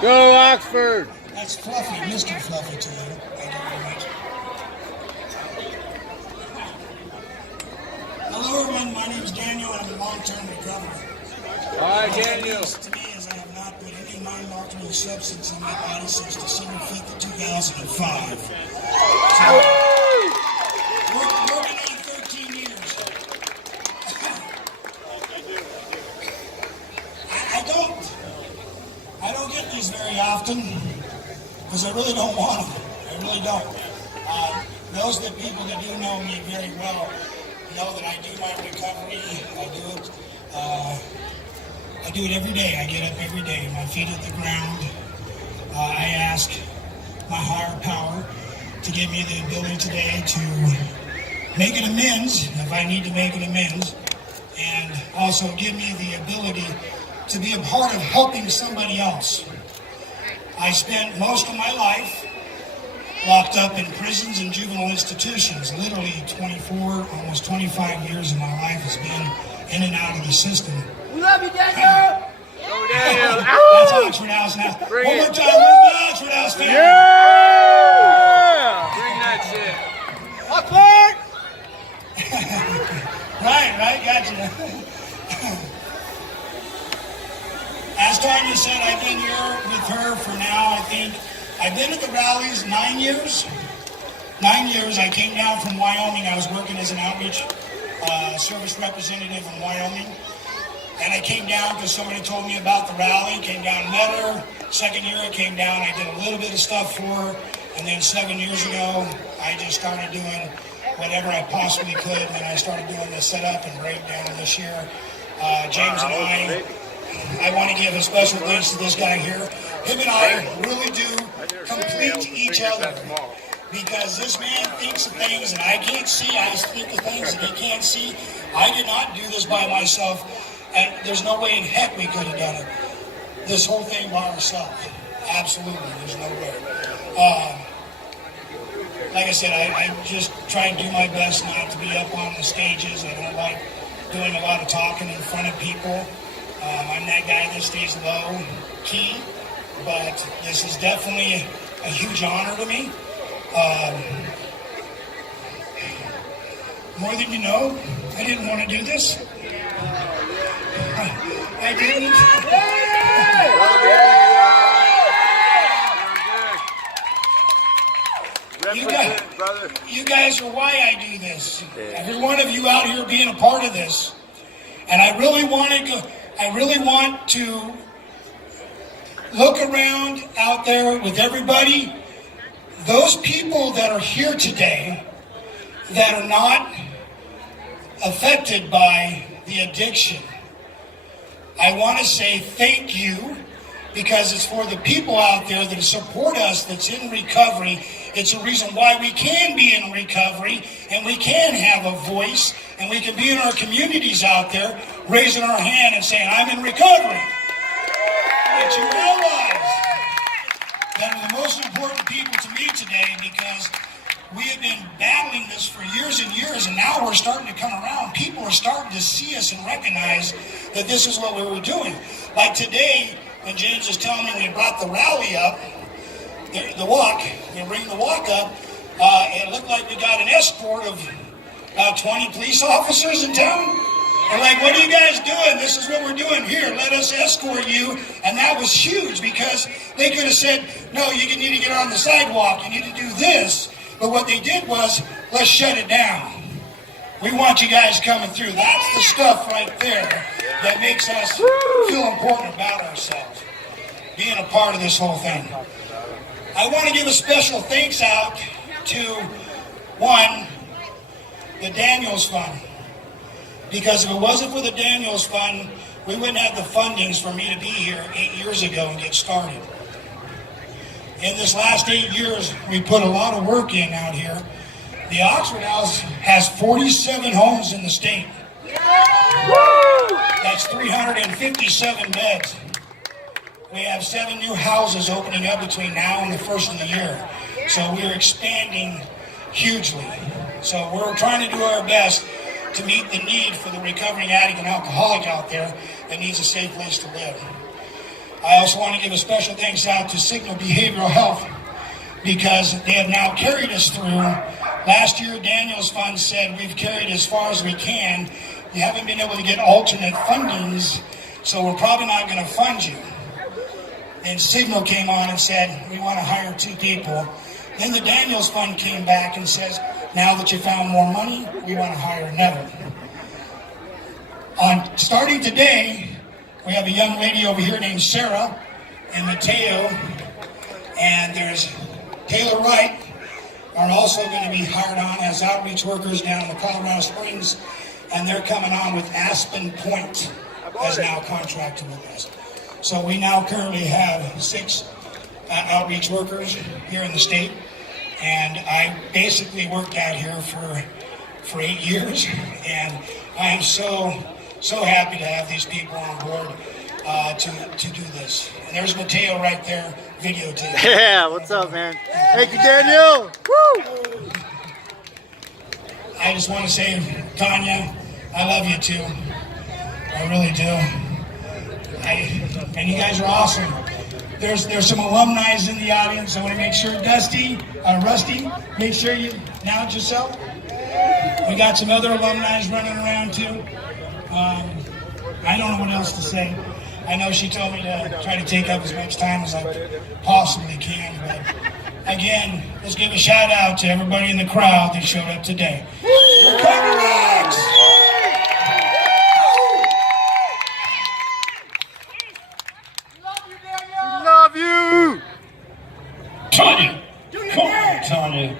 Go Oxford! That's Fluffy, Mr. Fluffy to you. Thank you very much. Hello everyone, my name is Daniel. I'm in long-term recovery. Hi, Daniel. To me is I have not put any mind-altering substance in my body since December 5th of 2005. So, working on 13 years. I don't get these very often because I really don't want them. I really don't. Those people that do know me very well know that I do my recovery. I do it every day. I get up every day, my feet at the ground. I ask my higher power to give me the ability today to make an amends if I need to make an amends, and also give me the ability to be a part of helping somebody else. I spent most of my life locked up in prisons and juvenile institutions. Literally 24, almost 25 years of my life has been in and out of the system. We love you, Daniel! Go Daniel! That's Oxford House now. One more time, where's my Oxford House family? Yeah! Bring that shit. Oxford! Right, gotcha. As Tanya said, I've been here with her for now, I think, I've been at the rallies 9 years. 9 years. I came down from Wyoming. I was working as an outreach service representative in Wyoming. And I came down because somebody told me about the rally. Came down, met her. Second year I came down. I did a little bit of stuff for her. And then 7 years ago, I just started doing whatever I possibly could. And then I started doing the setup and breakdown this year. James and I want to give a special thanks to this guy here. Him and I really do complete each other. Because this man thinks of things that I can't see. I think of things that he can't see. I did not do this by myself. And there's no way in heck we could have done it. This whole thing by ourselves. Absolutely. There's no way. Like I said, I just try and do my best not to be up on the stages. I don't like doing a lot of talking in front of people. I'm that guy that stays low key, but this is definitely a huge honor to me. More than you know, I didn't want to do this. I didn't. You guys are why I do this. Every one of you out here being a part of this. And I really want to look around out there with everybody. Those people that are here today that are not affected by the addiction, I want to say thank you, because it's for the people out there that support us that's in recovery. It's a reason why we can be in recovery and we can have a voice and we can be in our communities out there raising our hand and saying, I'm in recovery. But you realize that are the most important people to me today, because we have been battling this for years and years, and now we're starting to come around. People are starting to see us and recognize that this is what we were doing. Like today, when James was telling me we brought the rally up, the walk, we bring the walk up, it looked like we got an escort of about 20 police officers in town. They're like, what are you guys doing? This is what we're doing here. Let us escort you. And that was huge, because they could have said, no, you need to get on the sidewalk. You need to do this. But what they did was, let's shut it down. We want you guys coming through. That's the stuff right there that makes us feel important about ourselves, being a part of this whole thing. I want to give a special thanks out to, one, the Daniels Fund. Because if it wasn't for the Daniels Fund, we wouldn't have the fundings for me to be here 8 years ago and get started. In this last 8 years, we put a lot of work in out here. The Oxford House has 47 homes in the state. That's 357 beds. We have 7 new houses opening up between now and the first of the year. So we're expanding hugely. So we're trying to do our best to meet the need for the recovering addict and alcoholic out there that needs a safe place to live. I also want to give a special thanks out to Signal Behavioral Health because they have now carried us through. Last year, Daniel's fund said we've carried as far as we can. We haven't been able to get alternate fundings, so we're probably not going to fund you. And Signal came on and said, we want to hire 2 people. Then the Daniels Fund came back and says, now that you found more money, we want to hire another. Starting today, we have a young lady over here named Sarah and Mateo, and there's Taylor Wright are also going to be hired on as outreach workers down in the Colorado Springs, and they're coming on with Aspen Point as now contracted with us. So we now currently have 6 outreach workers here in the state, and I basically worked out here for 8 years, and I am so happy to have these people on board to do this. And there's Mateo right there, videotaping. Yeah, what's up, man? Thank you, Daniel. Woo! I just want to say, Tanya, I love you too. I really do. And you guys are awesome. There's some alumni in the audience. I want to make sure, Rusty, make sure you announce yourself. We got some other alumni running around too. I don't know what else to say. I know she told me to try to take up as much time as I possibly can. But again, let's give a shout out to everybody in the crowd that showed up today. Recovery Rocks! Love you! Tanya! Come on, Tanya.